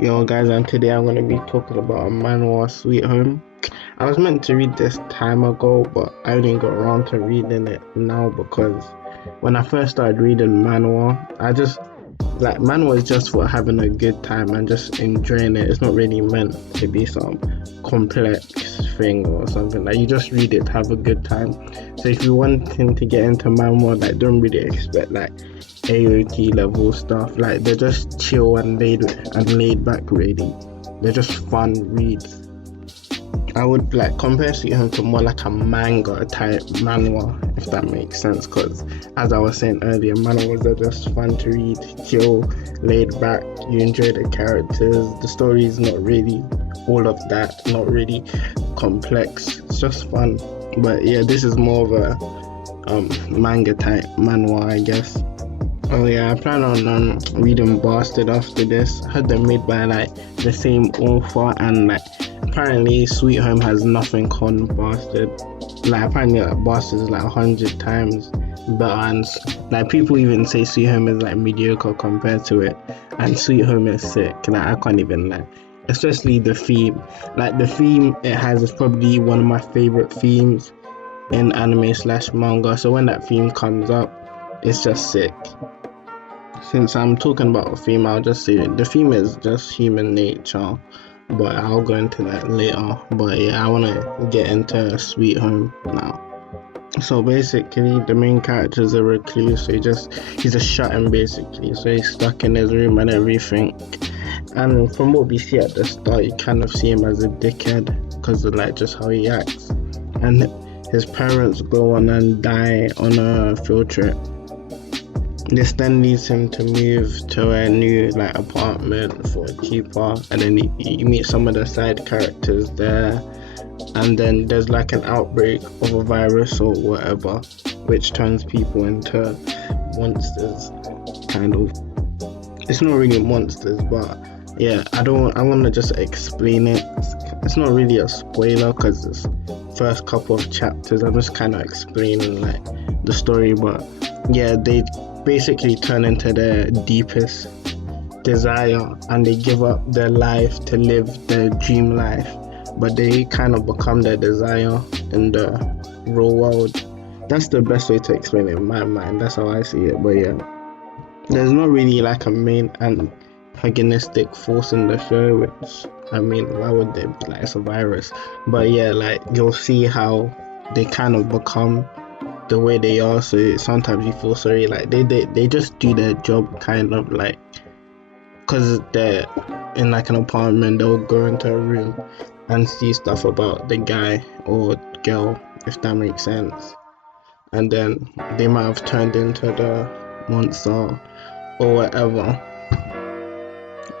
Yo guys, and today I'm gonna be talking about a manhwa Sweet Home. I was meant to read this time ago, but I only got around to reading it now because when I first started reading manhwa, I just like manhwa is just for having a good time and just enjoying it. It's not really meant to be some complex thing or something. Like you just read it to have a good time. So if you're wanting to get into manhwa, like don't really expect like AOT level stuff. Like they're just chill and laid back really. They're just fun reads. I would like compare Sweet Home to more like a manga type manhwa, if that makes sense. Because as I was saying earlier, manhwas are just fun to read, chill, laid back. You enjoy the characters. The story is not really all of that, not really complex. It's just fun. But yeah, this is more of a manga type manhwa, I guess. Oh yeah, I plan on reading Bastard after this. I heard they're made by like the same author, and like apparently Sweet Home has nothing on Bastard. Like apparently like, Bastard is like 100 times better, and like people even say Sweet Home is like mediocre compared to it, and Sweet Home is sick. Like I can't even like, especially the theme. Like the theme it has is probably one of my favorite themes in anime slash manga. So when that theme comes up, it's just sick. Since I'm talking about a theme, I'll just say it. The theme is just human nature, but I'll go into that later. But yeah, I want to get into Sweet Home now. So basically, the main character is a recluse. So he's a shut-in basically. So he's stuck in his room and everything. And from what we see at the start, you kind of see him as a dickhead because of like just how he acts. And his parents go on and die on a field trip. This then leads him to move to a new like apartment for cheaper, and then you meet some of the side characters there, and then there's like an outbreak of a virus or whatever, which turns people into monsters. Kind of. It's not really monsters, but yeah, I want to just explain it. It's not really a spoiler because it's first couple of chapters. I'm just kind of explaining like the story, but yeah, they basically turn into their deepest desire and they give up their life to live their dream life, but they kind of become their desire in the real world. That's the best way to explain it in my mind. That's how I see it. But yeah, there's not really like a main antagonistic force in the show, which I mean, why would they be? Like, it's a virus. But yeah, like you'll see how they kind of become the way they are. So sometimes you feel sorry, like they just do their job, kind of like, because they're in like an apartment, they'll go into a room and see stuff about the guy or girl, if that makes sense, and then they might have turned into the monster or whatever.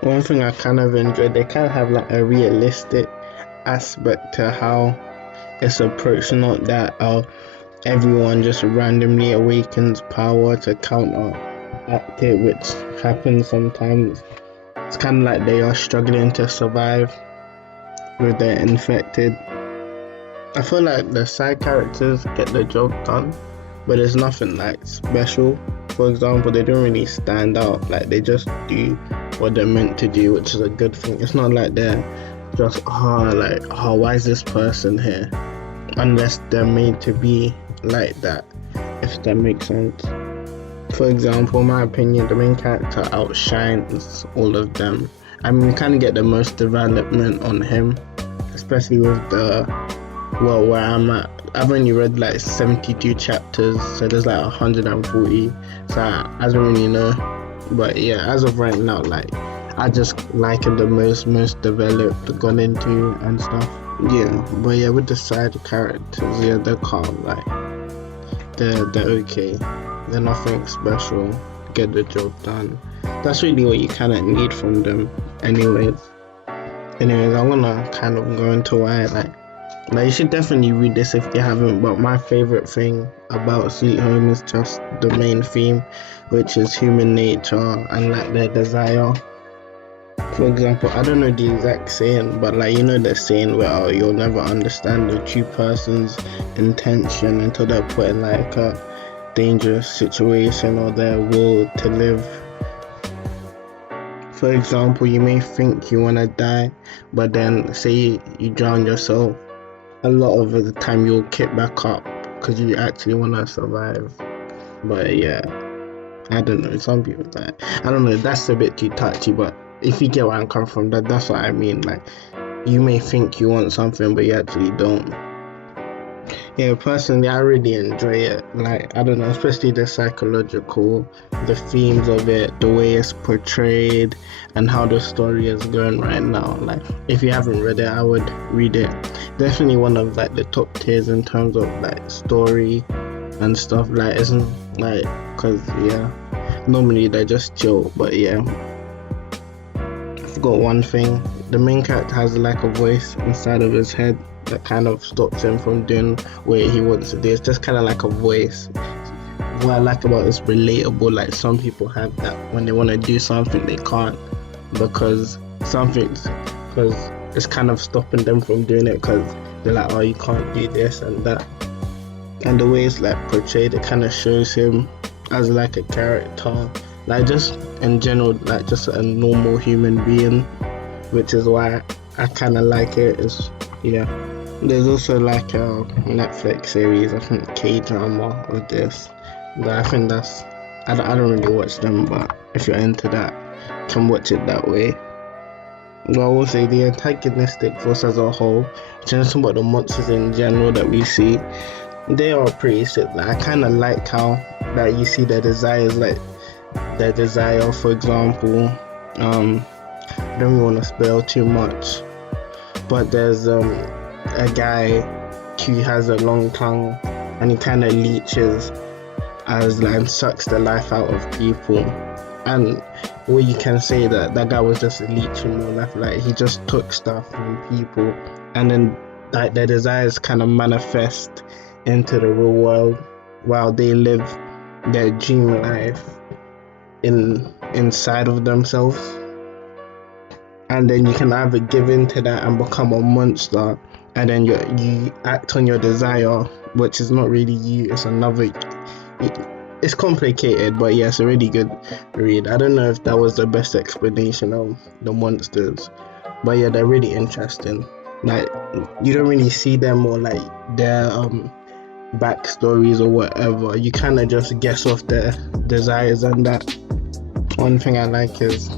One thing I kind of enjoyed, they kind of have like a realistic aspect to how it's approached, not that everyone just randomly awakens power to counteract it, which happens sometimes. It's kind of like they are struggling to survive with their infected. I feel like the side characters get the job done, but there's nothing like special. For example, they don't really stand out. Like they just do what they're meant to do, which is a good thing. It's not like they're just why is this person here? Unless they're made to be like that, if that makes sense. For example, in my opinion, the main character outshines all of them. I mean, we kind of get the most development on him, especially with where I'm at. I've only read like 72 chapters, so there's like 140, so I don't really know. But yeah, as of right now, like I just like him the most developed, gone into and stuff. Yeah, but yeah, with the side characters, yeah, they're calm, like they're okay. They're nothing special. Get the job done. That's really what you kind of need from them. Anyways, I'm gonna kind of go into why like you should definitely read this if you haven't. But my favorite thing about Sweet Home is just the main theme, which is human nature and like their desire. For example, I don't know the exact saying, but like the saying where you'll never understand the true person's intention until they're put in like a dangerous situation or their will to live for example, you may think you want to die, but then say you drown yourself, a lot of the time you'll kick back up because you actually want to survive. But yeah, I don't know, some people like, I don't know, that's a bit too touchy, but if you get where I'm coming from, that's what I mean. Like, you may think you want something, but you actually don't. Yeah, personally, I really enjoy it. Like, I don't know, especially the psychological, the themes of it, the way it's portrayed, and how the story is going right now. Like, if you haven't read it, I would read it. Definitely one of like the top tiers in terms of like story and stuff. Like, isn't like, cause yeah, normally they're just chill, but yeah. I forgot one thing. The main character has like a voice inside of his head that kind of stops him from doing what he wants to do. It's just kind of like a voice. What I like about it's relatable. Like, some people have that when they want to do something they can't because it's kind of stopping them from doing it because they're like, oh, you can't do this and that. And the way it's like portrayed, it kind of shows him as like a character, like just in general, like just a normal human being, which is why I kind of like it. Is yeah. There's also like a Netflix series, I think K-drama of this. But I think that's, I don't really watch them, but if you're into that, you can watch it that way. But I will say the antagonistic force as a whole, just about the monsters in general that we see, they are pretty sick. Like, I kind of like how that you see their desires, like their desire, for example, I don't really want to spoil too much, but there's a guy who has a long tongue and he kind of leeches as like sucks the life out of people, and what you can say that guy was just leeching more life, like he just took stuff from people and then like their desires kind of manifest into the real world while they live their dream life inside of themselves. And then you can either give in to that and become a monster, and then you act on your desire, which is not really you, it's another. It's complicated, but yeah, it's a really good read. I don't know if that was the best explanation of the monsters, but yeah, they're really interesting. Like, you don't really see them or like their backstories or whatever. You kind of just guess off their desires, and that one thing I like is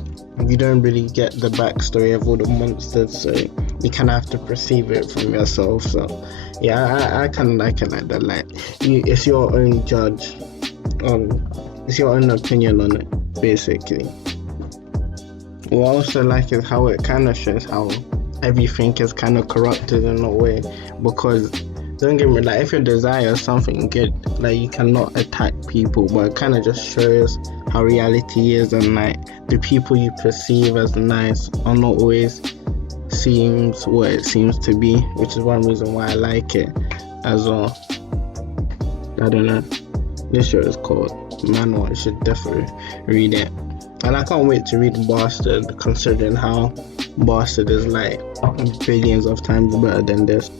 you don't really get the backstory of all the monsters, so you kind of have to perceive it from yourself. So yeah, I kind of like it like that. Like, it's your own judge, it's your own opinion on it, basically. What I also like is how it kind of shows how everything is kind of corrupted in a way, because don't get me, like, if your desire is something good, like, you cannot attack people, but it kind of just shows how reality is, and like the people you perceive as nice are not always seems what it seems to be, which is one reason why I like it as well. I don't know, this show is called Manhwa. You should definitely read it, and I can't wait to read Bastard, considering how Bastard is like billions of times better than this.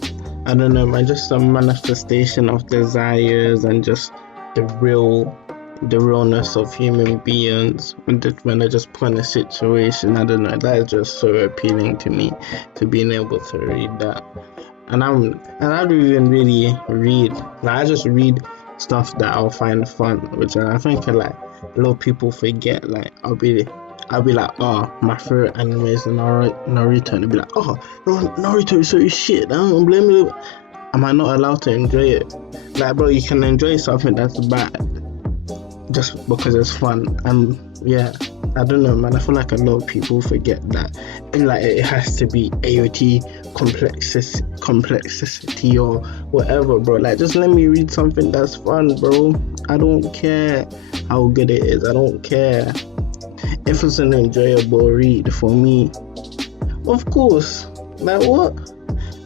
I don't know, man, just a manifestation of desires and just the realness of human beings when they're just put in a situation. I don't know, that is just so appealing to me, to being able to read that. And I don't even really read, like, I just read stuff that I'll find fun, which I think like a lot of people forget. Like, I'll be like, oh, my favorite anime is Naruto, and they'll be like, oh, Naruto is so shit, I don't blame you. Am I not allowed to enjoy it? Like, bro, you can enjoy something that's bad just because it's fun. And yeah, I don't know, man, I feel like a lot of people forget that, and like it has to be AOT complexity or whatever, bro. Like, just let me read something that's fun, bro. I don't care how good it is, I don't care. If it's an enjoyable read for me, of course. Like, what?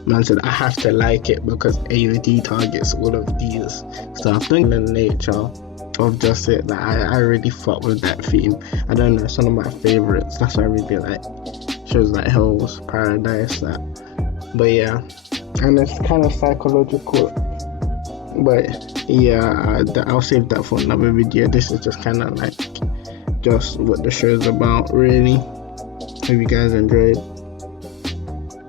Man said I have to like it because AOD targets all of these stuff. I think the nature of just it, like, I really fuck with that theme. I don't know, it's one of my favorites. That's why I really like shows like Hell's Paradise, that. But yeah, and it's kind of psychological. But yeah, I'll save that for another video. This is just kind of like just what the show's about, really. Hope you guys enjoyed.